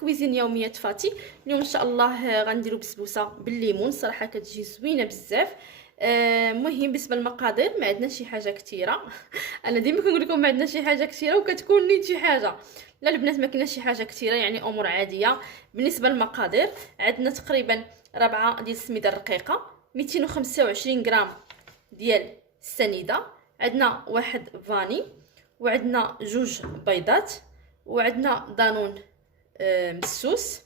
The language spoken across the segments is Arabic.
كويزين يوميات فاتي. اليوم ان شاء الله غنديروا بسبوسه بالليمون، صراحه كتجي زوينه بزاف. المهم بالنسبه للمقادير ما عندنا شي حاجه كثيره. انا ديما كنقول لكم ما عندنا شي حاجه كثيره وكتكون نيت شي حاجه. لا البنات ما كايناش شي حاجه كثيره، يعني امور عاديه. بالنسبه للمقادير عندنا تقريبا 4 ديال السميده الرقيقه، 225 غرام ديال السنيده، عندنا واحد فاني، وعندنا 2 بيضات، وعندنا دانون مسوس،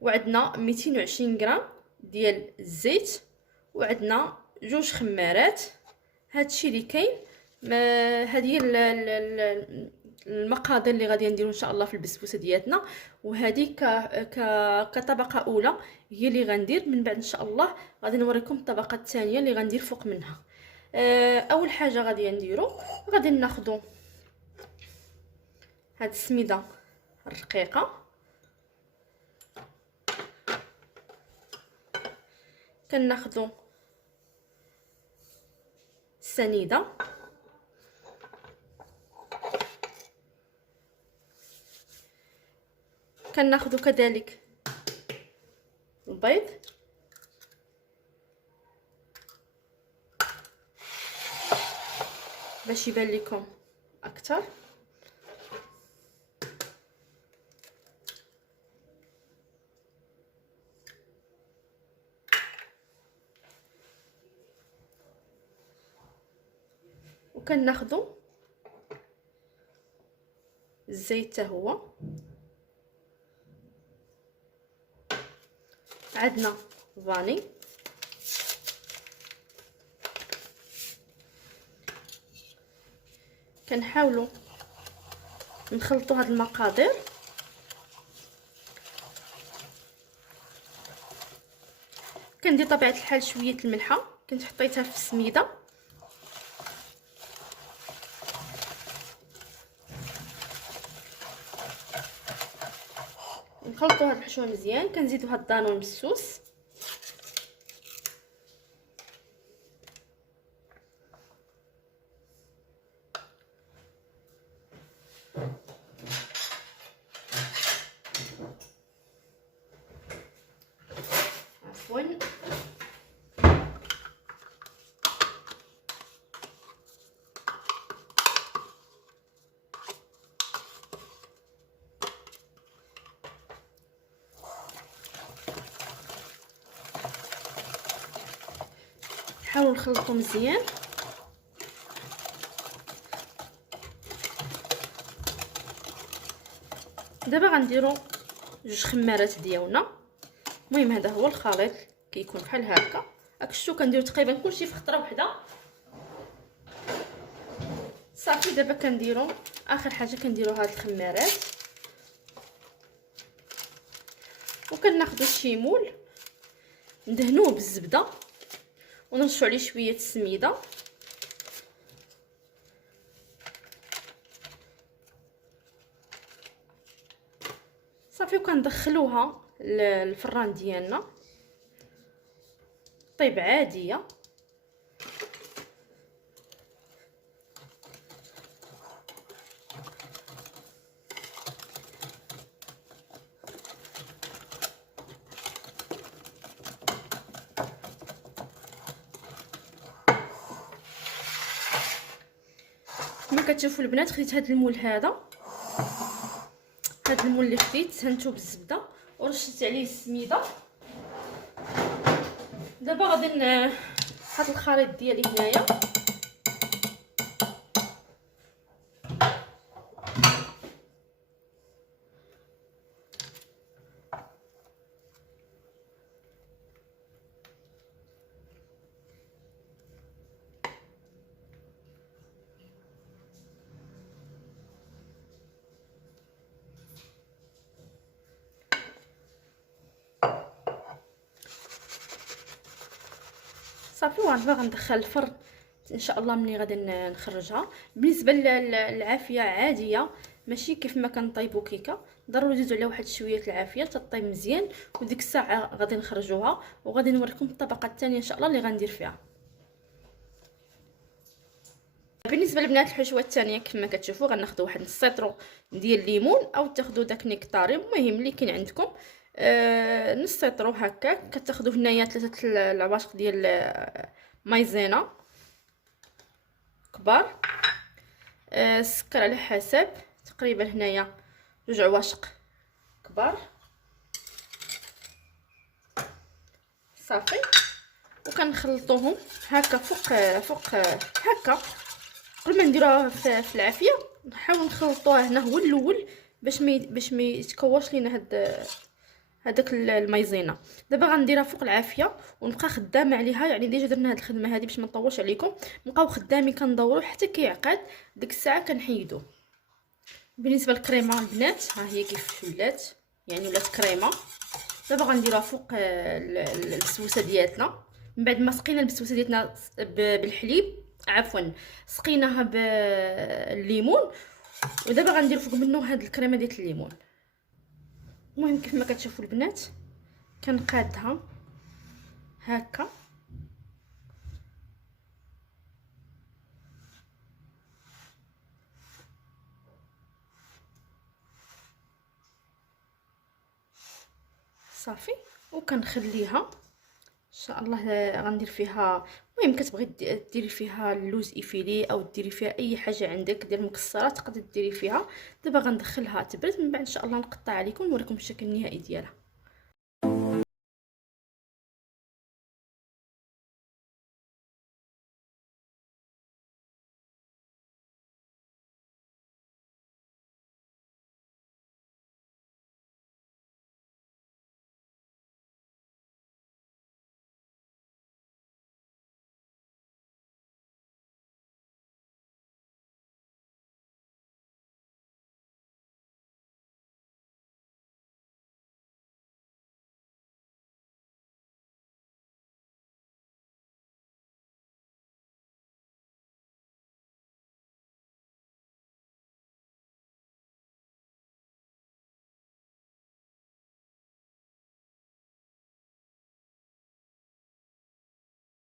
وعندنا 220 غرام ديال الزيت، وعندنا 2 خمارات. هادشي اللي كاين. هذه المقادير اللي غادي نديرو ان شاء الله في البسبوسه ديالتنا. وهذه كطبقه اولى هي اللي غندير. من بعد ان شاء الله غادي نوريكم الطبقه الثانيه اللي غندير فوق منها. اول حاجه غادي نديرو، غادي ناخذ هاد السميده الرقيقه، كناخذ السنيده، كناخذ كذلك البيض، باش يبان لكم اكثر. وكناخذ الزيت حتى هو، عندنا فاني، كنحاولوا نخلطوا هاد المقادير. كندير طبيعه الحال شويه الملحه، كنت حطيتها في السميده. نخلطوا هاد الحشوه مزيان، كنزيدوا هاد الدانون مسوس، عفوا، نحاولوا نخلطوا مزيان. دابا غنديروا 2 خمارات ديالنا. المهم هذا هو الخليط، كيكون بحال هكا. شفتوا كنديروا تقريبا كلشي في خطره واحده. صافي دابا كنديروا اخر حاجه، كنديروا هاد الخمارات، وكناخذوا الشيمول ندهنوه بالزبده ونرشوا عليه شويه السميده. صافي وكندخلوها للفران ديالنا طيب عاديه. كما كتشوفوا البنات خديت هذا المول، هذا المول اللي خديت سهنته بالزبده ورشيت عليه السميده. دابا غادي هاد الخليط ديالي هنايا صافي. ودابا غندخل الفرن ان شاء الله. ملي غادي نخرجها، بالنسبه للعافيه عاديه، ماشي كيف ما كنطيبوا كيكه، ضروري ندوزو عليها واحد شويه العافيه تطيب مزيان. وديك الساعه غادي نخرجوها وغادي نوريكم الطبقه الثانيه ان شاء الله اللي غندير فيها. بالنسبه لبنات الحشوه الثانيه كما كتشوفوا غناخذوا واحد نص سيطرو ديال الليمون او تاخذوا داك نيكتاري، المهم اللي كاين عندكم. نص سيطرو هكا. كتاخذوا هنايا 3 العواشق ديال مايزينا كبار. السكر على حسب، تقريبا هنايا 2 عواشق كبار صافي. وكنخلطوهم هكا فوق هكا. قبل ما نديروها في العافيه نحاول نخلطوها هنا هو الاول باش ما يتكواش لينا هذاك المايزينا. دابا غنديرها فوق العافيه ونبقى خدامه عليها، يعني ديجا درنا هاد الخدمه هذه باش ما نطولش عليكم. نبقاو خدامين كندورو حتى كيعقد، ديك الساعه كنحيدو. بالنسبه للكريمه البنات ها هي كيف ولات، يعني ولات كريمه. دابا غنديروها فوق البسبوسه ديالنا. من بعد ما سقينا البسبوسه ديالنا بالحليب، عفوا سقيناها بالليمون، ودابا غندير فوق منه هاد الكريمه ديال الليمون. المهم كيف ما كتشوفوا البنات كنقادها هكا صافي، وكنخليها ان شاء الله. غندير فيها، المهم كتبغي ديري فيها اللوز ايفيلي او ديري فيها اي حاجه عندك ديال المكسرات تقدري ديري فيها. دابا غندخلها تبرد، من بعد ان شاء الله نقطع عليكم ونوريكم الشكل النهائي ديالها.